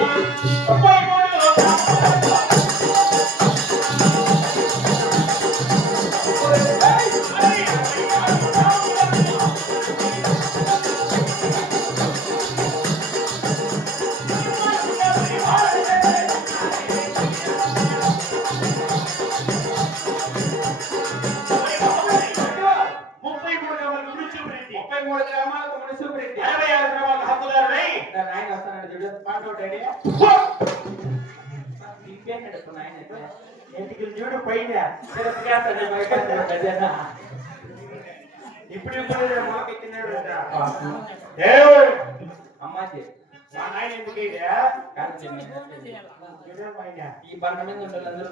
Thank you. చూడు పైన. ఇప్పుడు ఇప్పుడు. ఏయ్! అమ్మాజీ మా నాయన ఎందుకు. ఈ బండ మీద ఉన్న వాళ్ళందరూ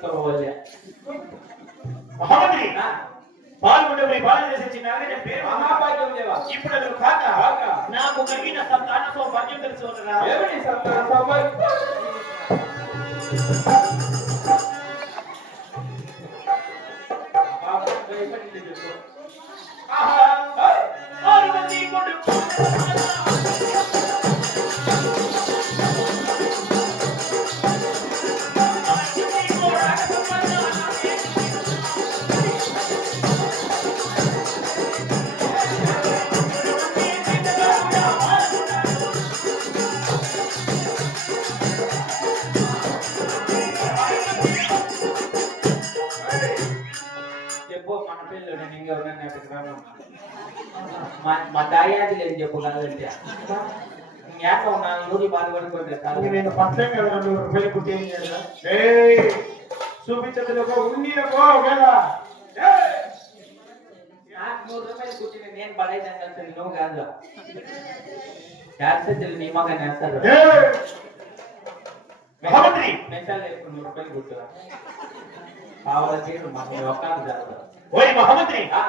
తవ్వాలి మహామంత్రి పాల్గొండే బాల చేసే చిన్న నేను పేరు మహాభాగ్యం దేవా ఇప్పుడు అది కాక కాక. నాకు కలిగిన సంతాన సౌభాగ్యం తెలుసు ఉన్నదా? ఏమిటి సంతాన సౌభాగ్యం? మా లేదు చెప్పు కదంటే ఇంకేట ఉన్నాను రోజు బాధపడిపోతే అది నేను పట్లం కదా నూరు రూపాయలు కుట్టేయండి ఏయ్! చూపించదులకో ఉన్నీలకో ఒకవేళ. నూరు రూపాయలు కూర్చుని నేను పడైతాను కలిసి నువ్వు కాదు శాస్త్రజ్ఞులు నీ మగ నేస్తారు? ఏయ్! మహామంత్రి మెసాలు వేసుకుని నూరు రూపాయలు కూర్చోరా కావాలంటే మాకు ఒక్కలు చేస్తారు ఓయ్ మహామంత్రి ఆ,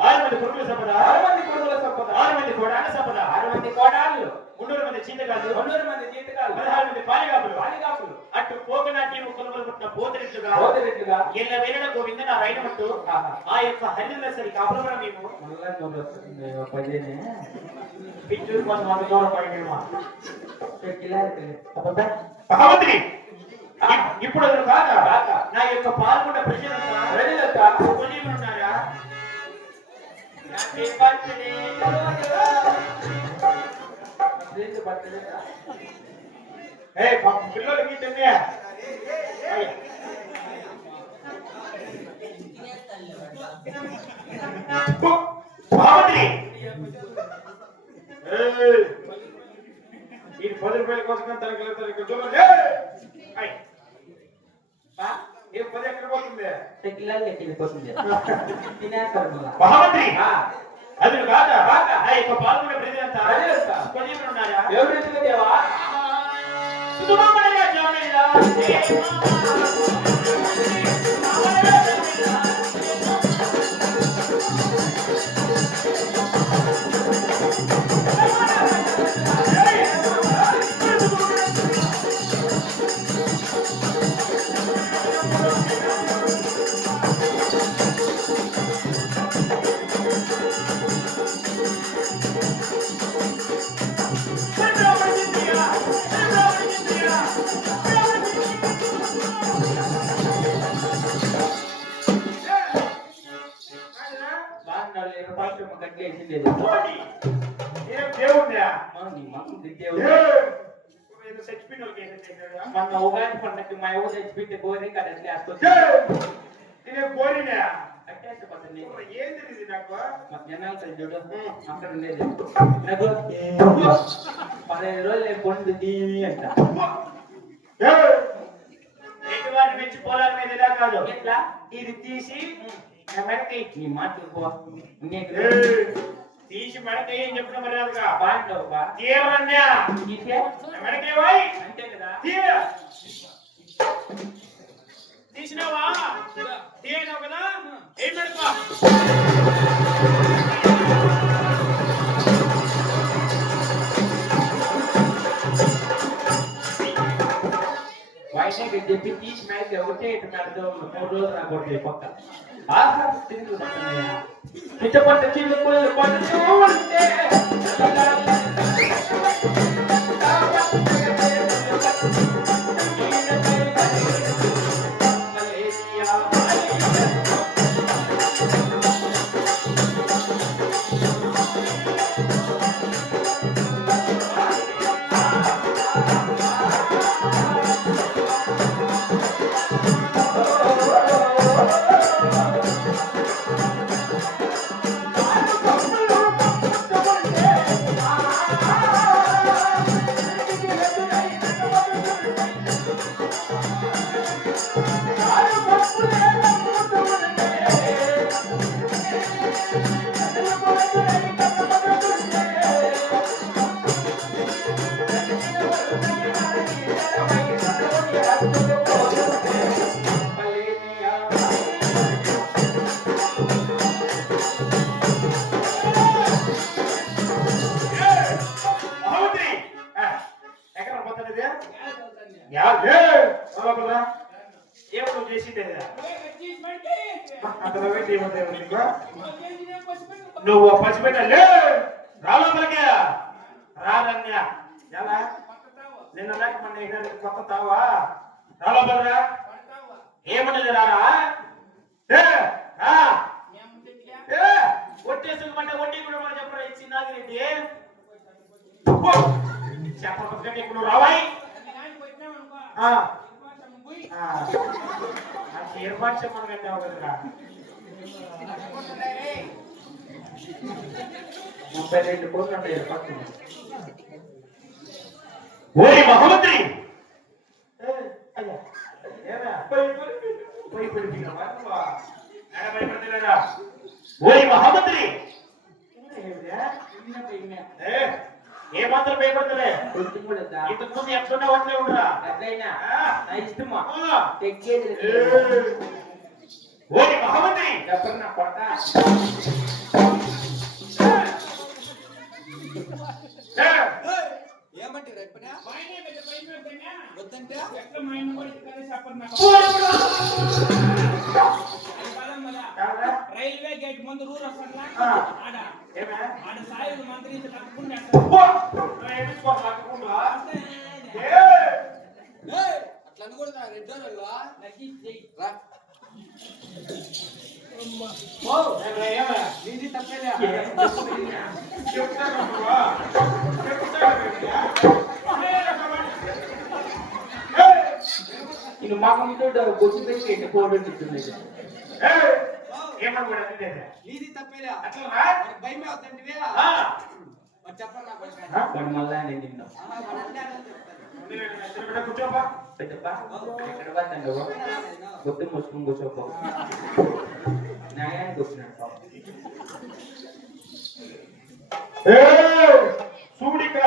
ఆరు మంది పురుగుల సంపద ఆరు మంది కొడుకుల సంపద ఆరు మంది కోడాల సంపద ఆరు మంది కోడాళ్ళు మున్నూరు మంది చీతగాళ్ళు రెండూరు మంది జీతకాలు పదహారు మంది పాలిగాపులు బాలిగాపులు అటు పోకనాట్యం కొనుగోలు పుట్టిన పోతరెట్లుగా సోదరెట్లుగా ఎల్ల వేళ గోవింద నా రైనమట్టు ఆహా. ఆ యొక్క హరిదసరి కాపురం మేము మళ్ళా నూరు వస్తుంది పదిహేను పిచ్చూరు కొంత మంది దూరం పడిపోయామా కిలారి మహామంత్రి ఇ- ఇప్పుడు అతను కాక కాక. నా యొక్క పాల్గొండ ప్రజలంతా ప్రజలంతా కొలిమి ఉన్నారా హ్యాపీ బర్త్డే ఏ పాపం పిల్లలకి తిన్నే మహామంత్రి ఏయ్! ఈ పది రూపాయల కోసం తనకి లేదు, తనకి చూడండి మహామంత్రి! అది కాదా? నా యొక్క పాల్గొనే ప్రజలంతా ప్రజలంతా. కొలిమి ఉన్నారా ఎవరు మొన్న ఉగాది పండగకి మా ఊరు తెచ్చిపెట్టి కదా లేకపోతే నేనే కోరినా ఏంది ఇది నాకు? మా జనాలు చూడు. అక్కడ ఉండేది. నాకు పదహైదు రోజులు నేను పొందు దీని అంట. ఎటు వారిని మెచ్చి పొలాల మీద ఇలా కాదు. ఎట్లా? ఇది తీసి నా మెడకి నీ మాటలు పో. నీకు ఏయ్, తీసి మెడకి ఏం చెప్పిన మర్యాదగా బాగుంటావు బా తీయమన్నా తీసే నా మెడకి వాయి అంతే కదా. తీయ. తీసినావా? తీయనావు కదా? ఏం మెడకో వైశాఖ చెప్పి తీసి మేక ఒకటే ఇటు మెడతో మూడు రోజులు నాకు కొట్టే పక్క. ఆహా తిరుగుతున్నాయా పిచ్చపట్ట చిలుకలు పడుతూ ఉంటే ఏమో నువ్వు చేసిందే కదా. అంత పెట్టి ఏమంటే నీకు నువ్వు పసిపెట్టలే రా లోపలికి. రా రమ్య ఎలా? నిన్న లేక మన కొత్త తావా? రా లోపలిరా ఏమన్నది రారా. ఏ, ఒట్టేసుకుంటే వడ్డీ కూడా మనం చెప్పరా ఇచ్చి నాగిరెడ్డి. చెప్పకపోతే నీకు నువ్వు రావాయి. ఏర్పాటు చెప్పను కట్టావు కదరా ముప్పై రెండు కోట్లు ఉంటాయి పక్కన ఓరి మహమ్మద్రి ఓరి మహమ్మద్రి ఏ మాత్రం భయపడతలే? ఇంతకు ముందు ఎట్లున్నా అట్లే ఉండరా. అట్లయినా? నా ఇష్టమా? ఆ. తెచ్చేది ఏ. ఓరి మహమ్మద్రి చెప్పరు నా కొట్ట ఏ. ఏమంటే రేపనా? వద్దంటే? కాదా? రైల్వే గేట్ ముందు వస్తుందా ఆ. ఆడ? ఆడ సాయుడు మంత్రి? ఏ. ఏయ్, అట్లా అనకూడదు రెడ్ రా ఏమే, ఏమే? నీది తప్పేలే చెప్తాను నువ్వా? చెప్తాను బిడ్డ. ఏయ్! ఇక మగంతో బొచ్చు పెట్టి ఫోటో తిట్టున్నది ఏయ్! ఏమని కూడా తినేది? నీది తప్పేలే అట్లనా? మరి భయమే వద్దంటివే ఆ. మరి చెప్పరా నాకు కొంచెం. ఆ? వాడు మళ్ళా నేను నిన్ను ఆ, మరి అట్లే అలా చెప్తాను. ఉండు, ఇద్దరు బిడ్డ కూర్చోపా. పెద్దప్ప ఎక్కడ పోతాను గుర్తు మూసుకుని కూర్చోపో న్యాయానికి వచ్చినాడు పాపం. ఏయ్! చూడు ఇక్కడ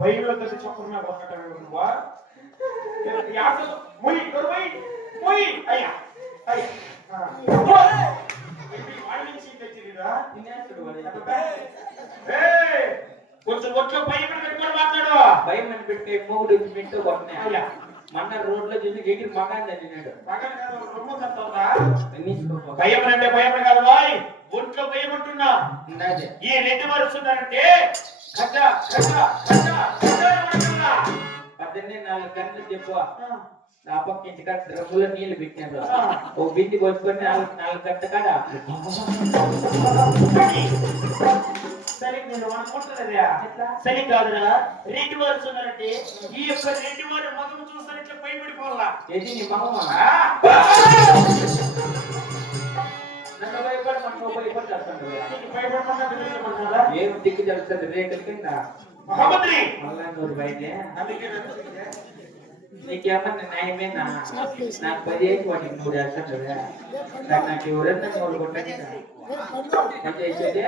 భయంలో తల్లి చొక్కరు మీద కొట్టడం నువ్వా యాసలు మొయ్ దొరబై మొయ్ అయ్యా అయ్యా కొంచెం ఒట్లో భయం పెట్టుకొని మాట్లాడు భయం అని పెట్టి మూడు మింటూ కొట్టినా మొన్న రోడ్లో చూసి ఎగిరి మగాన్ని? తీసుకోపో భయం అంటే భయం కాదు బాయ్ ఒంట్లో భయం ఉంటున్నా ఈ రెడ్డి మరుస్తున్నారంటే ఏమంటున్నా? పద్దెనిమిది నాలుగు గంటలు చెప్పు. నా పక్క ఇంటికాడ డ్రమ్ములో నీళ్ళు పెట్టినారు ఓ బింది కొట్టుకొని నాలుగు నాలుగు గంట కాడ సరే నేను అనుకుంటున్నదా సరే కాదురా రెడ్డి వారు చూడాలంటే ఈ యొక్క రెడ్డి వారి మగం చూస్తాను ఇట్లా భయపడిపోవాలా? ఏది నీ మగమా ఆ? నన్ను భయపడి మన భయపడి చేస్తాను నీకు భయపడకుండా తెలుసుకోమంటారా? ఏం దిక్కు తెలుస్తుంది రేకుల కింద? మహమ్మద్రి మళ్ళా నూరు బయటే అందుకే నడుస్తుంది. నీకేమన్నా న్యాయమేనా నాకు పది వేసి వాటికి నూరు వేస్తాను కదా నాకు నాకు ఎవరన్నా నూరు కొట్టండి పని చేసేదే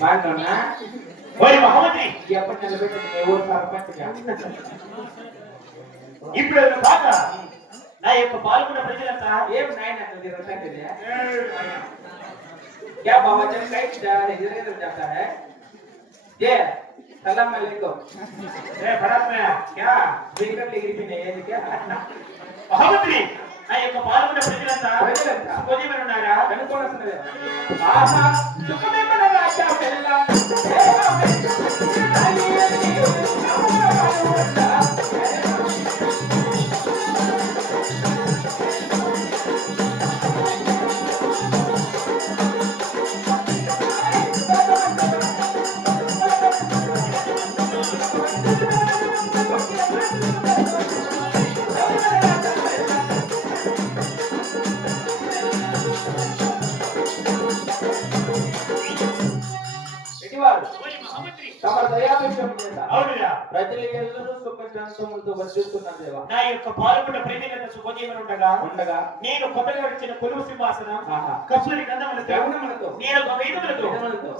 బాగున్నా ఓయ్ మహమ్మద్రి ఎప్పటి నిలబెట్టి ఎవరు సర్పంచ్గా ఇప్పుడు ఏదో బాధ నా యొక్క పాల్గొన్న ప్రజలంతా ఏం నాయన क्या बाबा जब कहीं जा रहे इधर इधर जाता है ये सलाम अलैकुम ఏ భరత్ మే, క్యా बिल्कुल डिग्री भी नहीं है क्या మహమ్మద్రి నా యొక్క పాల్గొన్న ప్రజలంతా ప్రజలంతా? సుఖజీవనం ఉన్నారా కనుకోవాల్సినదే ఆహా సుఖమే మన రాజా పిల్ల అవునురా ప్రజలు ఎల్లరూ సుఖశాంతములతో వర్ధిస్తున్నారు దేవా. నా యొక్క పాల్గొన్న ప్రజలంతా శుభజీవనం ఉండగా ఉండగా నేను కొత్తగా వచ్చిన కొలువు సింహాసనం గంధములతో వేదములతో